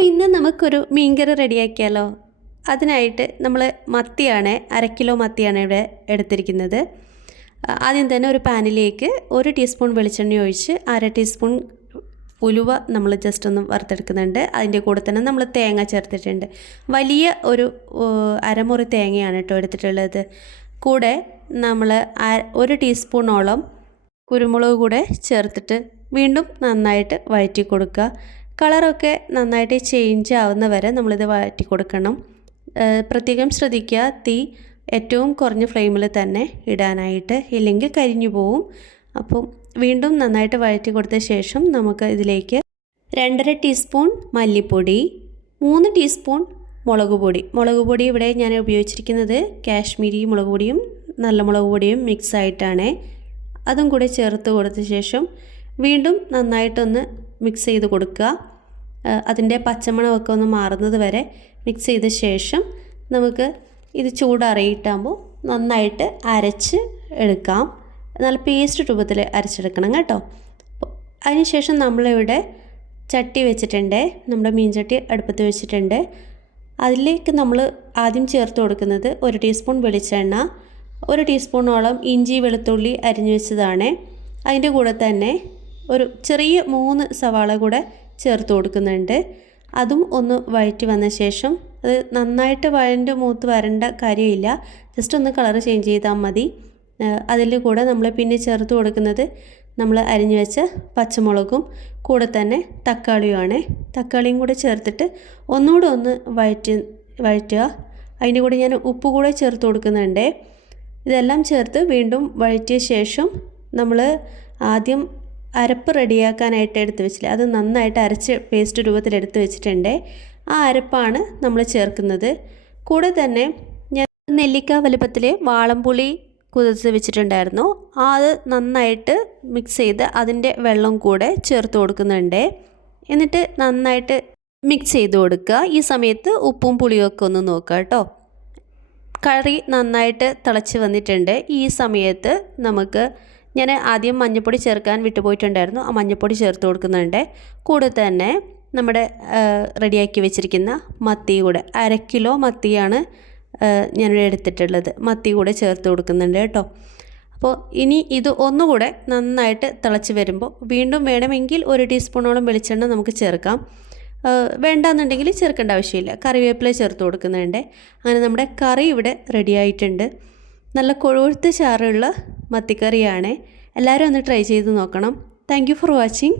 അപ്പോൾ ഇന്ന് നമുക്കൊരു മീൻകറി റെഡിയാക്കിയാലോ. അതിനായിട്ട് നമ്മൾ മത്തിയാണ്, 1/2 കിലോ മത്തിയാണ് ഇവിടെ എടുത്തിരിക്കുന്നത്. ആദ്യം തന്നെ ഒരു പാനിലേക്ക് 1 ടീസ്പൂൺ വെളിച്ചെണ്ണ ഒഴിച്ച് 1/2 ടീസ്പൂൺ ഉലുവ നമ്മൾ ജസ്റ്റ് ഒന്ന് വറുത്തെടുക്കുന്നുണ്ട്. അതിൻ്റെ കൂടെ തന്നെ നമ്മൾ തേങ്ങ ചേർത്തിട്ടുണ്ട്. വലിയ ഒരു അരമുറി തേങ്ങയാണ് കേട്ടോ എടുത്തിട്ടുള്ളത്. കൂടെ നമ്മൾ 1 ടീസ്പൂണോളം കുരുമുളക് കൂടെ ചേർത്തിട്ട് വീണ്ടും നന്നായിട്ട് വഴറ്റി കൊടുക്കുക. കളറൊക്കെ നന്നായിട്ട് ചേഞ്ച് ആവുന്ന വരെ നമ്മളിത് വഴറ്റി കൊടുക്കണം. പ്രത്യേകം ശ്രദ്ധിക്കുക, തീ ഏറ്റവും കുറഞ്ഞ ഫ്ലെയിമിൽ തന്നെ ഇടാനായിട്ട്, ഇല്ലെങ്കിൽ കരിഞ്ഞു പോവും. അപ്പം വീണ്ടും നന്നായിട്ട് വഴറ്റി കൊടുത്ത ശേഷം നമുക്ക് ഇതിലേക്ക് 2.5 ടീസ്പൂൺ മല്ലിപ്പൊടി, 3 ടീസ്പൂൺ മുളക് പൊടി ഇവിടെ ഞാൻ ഉപയോഗിച്ചിരിക്കുന്നത് കാശ്മീരി മുളക് പൊടിയും നല്ല മുളക് പൊടിയും മിക്സ് ആയിട്ടാണ്. അതും കൂടെ ചേർത്ത് കൊടുത്ത ശേഷം വീണ്ടും നന്നായിട്ടൊന്ന് മിക്സ് ചെയ്ത് കൊടുക്കുക. അതിൻ്റെ പച്ചമണമൊക്കെ ഒന്ന് മാറുന്നത് വരെ മിക്സ് ചെയ്ത ശേഷം നമുക്ക് ഇത് ചൂടറിയിട്ടാകുമ്പോൾ നന്നായിട്ട് അരച്ച് എടുക്കാം. നല്ല പേസ്റ്റ് രൂപത്തിൽ അരച്ചെടുക്കണം കേട്ടോ. അതിനുശേഷം നമ്മളിവിടെ ചട്ടി വെച്ചിട്ടുണ്ട്, നമ്മുടെ മീൻ ചട്ടി അടുപ്പത്ത് വെച്ചിട്ടുണ്ട്. അതിലേക്ക് നമ്മൾ ആദ്യം ചേർത്ത് കൊടുക്കുന്നത് 1 ടീസ്പൂൺ വെളിച്ചെണ്ണ, 1 ടീസ്പൂണോളം ഇഞ്ചി വെളുത്തുള്ളി അരിഞ്ഞു വെച്ചതാണ്. അതിൻ്റെ കൂടെ തന്നെ ഒരു ചെറിയ 3 സവാള കൂടെ ചേർത്ത് കൊടുക്കുന്നുണ്ട്. അതും ഒന്ന് വഴറ്റി വന്ന ശേഷം അത് നന്നായിട്ട് മൂത്ത് വരേണ്ട കാര്യമില്ല, ജസ്റ്റ് ഒന്ന് കളർ ചേഞ്ച് ചെയ്താൽ മതി. അതിൽ കൂടെ നമ്മൾ പിന്നെ ചേർത്ത് കൊടുക്കുന്നത് നമ്മൾ അരിഞ്ഞു വെച്ച പച്ചമുളകും കൂടെ തന്നെ തക്കാളിയും കൂടെ ചേർത്തിട്ട് ഒന്നുകൂടെ ഒന്ന് വഴറ്റുക. അതിൻ്റെ കൂടെ ഞാൻ ഉപ്പ് കൂടെ ചേർത്ത് കൊടുക്കുന്നുണ്ട്. ഇതെല്ലാം ചേർത്ത് വീണ്ടും വഴറ്റിയ ശേഷം നമ്മൾ ആദ്യം അരപ്പ് റെഡിയാക്കാനായിട്ട് എടുത്ത് വെച്ചില്ല, അത് നന്നായിട്ട് അരച്ച് പേസ്റ്റ് രൂപത്തിൽ എടുത്ത് വെച്ചിട്ടുണ്ട്. ആ അരപ്പാണ് നമ്മൾ ചേർക്കുന്നത്. കൂടെ തന്നെ ഞാൻ നെല്ലിക്ക വലുപ്പത്തിൽ വാളംപുളി കുതിർത്ത് വെച്ചിട്ടുണ്ടായിരുന്നു. അത് നന്നായിട്ട് മിക്സ് ചെയ്ത് അതിൻ്റെ വെള്ളം കൂടെ ചേർത്ത് കൊടുക്കുന്നുണ്ട്. എന്നിട്ട് നന്നായിട്ട് മിക്സ് ചെയ്ത് കൊടുക്കുക. ഈ സമയത്ത് ഉപ്പും പുളിയൊക്കെ ഒന്ന് നോക്കുക കേട്ടോ. കറി നന്നായിട്ട് തിളച്ച് വന്നിട്ടുണ്ട്. ഈ സമയത്ത് നമുക്ക് ഞാൻ ആദ്യം മഞ്ഞൾപ്പൊടി ചേർക്കാൻ വിട്ടുപോയിട്ടുണ്ടായിരുന്നു, ആ മഞ്ഞൾപ്പൊടി ചേർത്ത് കൊടുക്കുന്നുണ്ട്. കൂടെ തന്നെ നമ്മുടെ റെഡിയാക്കി വെച്ചിരിക്കുന്ന മത്തി കൂടെ 1/2 കിലോ മത്തിയാണ് ഞാനിവിടെ എടുത്തിട്ടുള്ളത്. മത്തി കൂടെ ചേർത്ത് കൊടുക്കുന്നുണ്ട് കേട്ടോ. അപ്പോൾ ഇനി ഇത് ഒന്നുകൂടെ നന്നായിട്ട് തിളച്ച് വരുമ്പോൾ വീണ്ടും വേണമെങ്കിൽ 1 ടീസ്പൂണോളം വെളിച്ചെണ്ണ നമുക്ക് ചേർക്കാം. വേണ്ടാന്നുണ്ടെങ്കിൽ ചേർക്കേണ്ട ആവശ്യമില്ല. കറിവേപ്പില ചേർത്ത് കൊടുക്കുന്നുണ്ട്. അങ്ങനെ നമ്മുടെ കറി ഇവിടെ റെഡി ആയിട്ടുണ്ട്. നല്ല കൊഴുത്ത ചാറുള്ള മത്തിക്കറിയാണ്. എല്ലാവരും ഒന്ന് ട്രൈ ചെയ്ത് നോക്കണം. Thank you for watching.